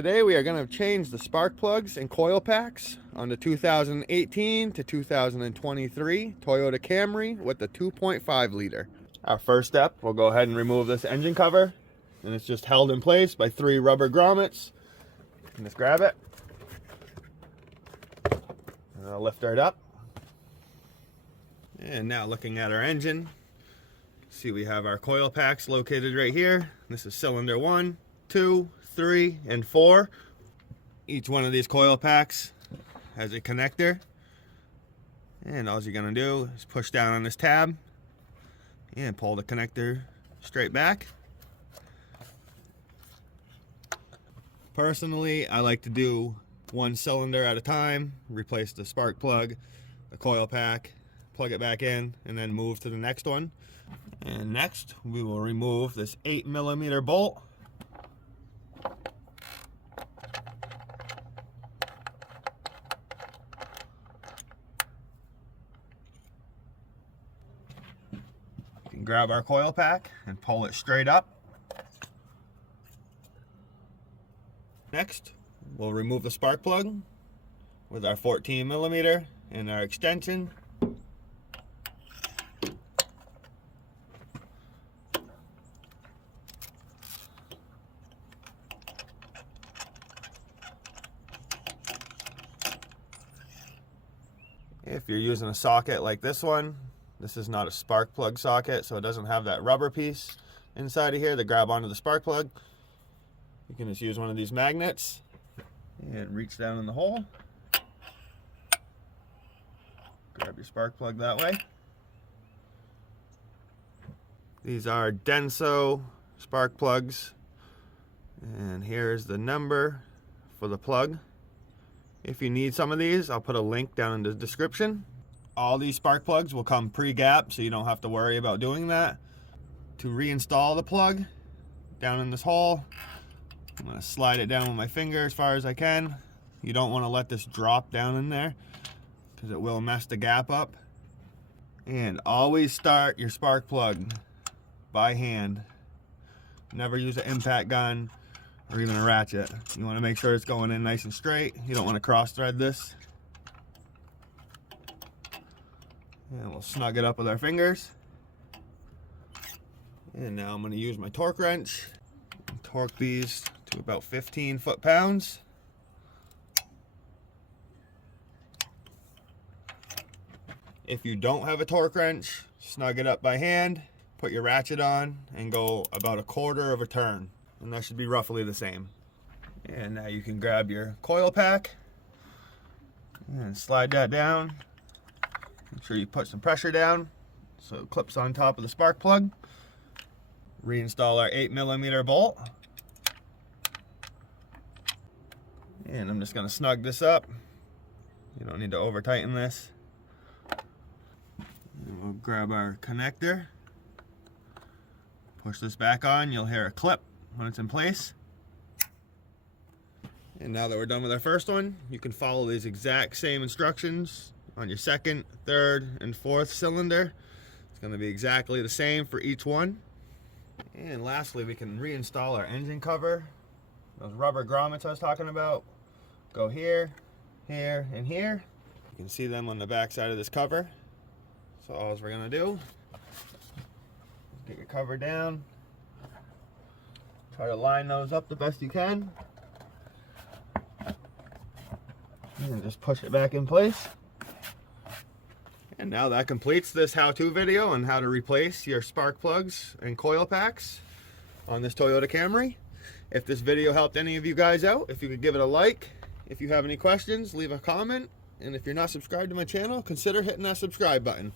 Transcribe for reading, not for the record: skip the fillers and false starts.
Today we are going to change the spark plugs and coil packs on the 2018 to 2023 Toyota Camry with the 2.5 liter. Our first step, we'll go ahead and remove this engine cover, and it's just held in place by 3 rubber grommets. And just grab it, and I'll lift it up. And now looking at our engine, see we have our coil packs located right here. This is cylinder 1, 2, 3, and 4. Each one of these coil packs has a connector, and all you're going to do is push down on this tab and pull the connector straight back. Personally, I like to do one cylinder at a time, replace the spark plug, the coil pack, plug it back in, and then move to the next one. And next, we will remove this 8mm bolt. You can grab our coil pack and pull it straight up. Next, we'll remove the spark plug with our 14mm and our extension. If you're using a socket like this one, this is not a spark plug socket, so it doesn't have that rubber piece inside of here to grab onto the spark plug. You can just use one of these magnets and reach down in the hole. Grab your spark plug that way. These are Denso spark plugs, and here's the number for the plug. If you need some of these, I'll put a link down in the description. All these spark plugs will come pre-gap, so you don't have to worry about doing that. To reinstall the plug down in this hole, I'm going to slide it down with my finger as far as I can. You don't want to let this drop down in there because it will mess the gap up. And always start your spark plug by hand. Never use an impact gun or even a ratchet. You want to make sure it's going in nice and straight. You don't want to cross thread this. And we'll snug it up with our fingers. And now I'm going to use my torque wrench and torque these to about 15 foot-pounds. If you don't have a torque wrench, snug it up by hand, put your ratchet on, and go about 1/4 of a turn. And that should be roughly the same. And now you can grab your coil pack and slide that down. Make sure you put some pressure down so it clips on top of the spark plug. Reinstall our 8mm bolt. And I'm just going to snug this up. You don't need to over tighten this. And we'll grab our connector. Push this back on, you'll hear a clip when it's in place. And now that we're done with our first one, you can follow these exact same instructions on your second, third, and fourth cylinder. It's going to be exactly the same for each one. And lastly, we can reinstall our engine cover. Those rubber grommets I was talking about go here, here, and here. You can see them on the back side of this cover. So all we're going to do is get your cover down. Try to line those up the best you can. And just push it back in place. And now that completes this how-to video on how to replace your spark plugs and coil packs on this Toyota Camry. If this video helped any of you guys out, if you could give it a like. If you have any questions, leave a comment. And if you're not subscribed to my channel, consider hitting that subscribe button.